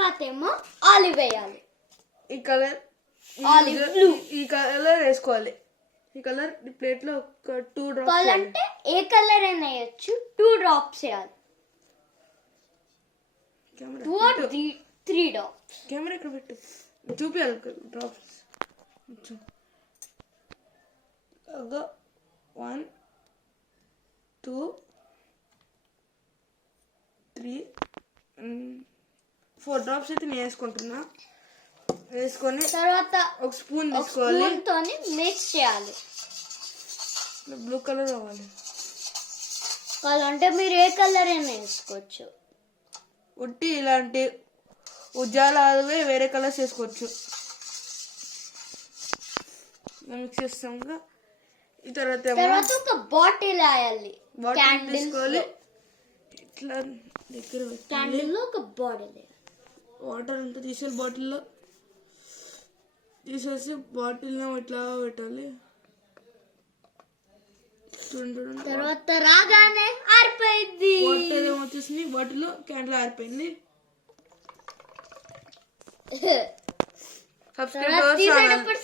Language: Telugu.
తర్వాత ఏమో ఆలివ్ వేయాలి. ఈ కలర్ ఆలివ్ బ్లూ. ఈ కలర్ వేసుకోవాలి. ఈ కలర్ ప్లేట్ లో ఒక 2 డ్రాప్స్ అంటే ఏ కలర్ అయినా వేయచ్చు. 2 డ్రాప్స్ వేయాలి. 2 or 3 డ్రాప్స్. కెమెరా ఇక్కడ పెట్టు, చూపించాలి డ్రాప్స్. 1 2 3 4 డ్రాప్స్ అయితే నేను వేసుకుంటున్నా. వేసుకొని తర్వాత ఒక స్పూన్ తీసుకోవాలి. తోని మిక్స్ చేయాలి. బ్లూ కలర్ కావాలి. కావాలంటే మీరు ఏ కలర్ అయినా వేసుకోవచ్చు. ఉట్టి ఇలాంటి ఉజ్జాల వేరే కలర్స్ వేసుకోవచ్చు. మిక్స్ చేస్తాం. ఈ తర్వాత ఒక బాటిల్ వేయాలి. బాటిల్ తీసుకోవాలి. ఇట్లా దగ్గర క్యాండిల్ లో ఒక బాటిల్ వేయాలి. వాటర్ అంతా తీసేసి బాటిల్లో తీసేసి బాటిల్లో ఇట్లా పెట్టాలి. చూడండి. తర్వాత రాగానే ఆరిపోయింది. వాటర్ ఏమొచ్చేసింది, బాటిల్లో క్యాండిల్ ఆరిపోయింది. సబ్స్క్రైబ్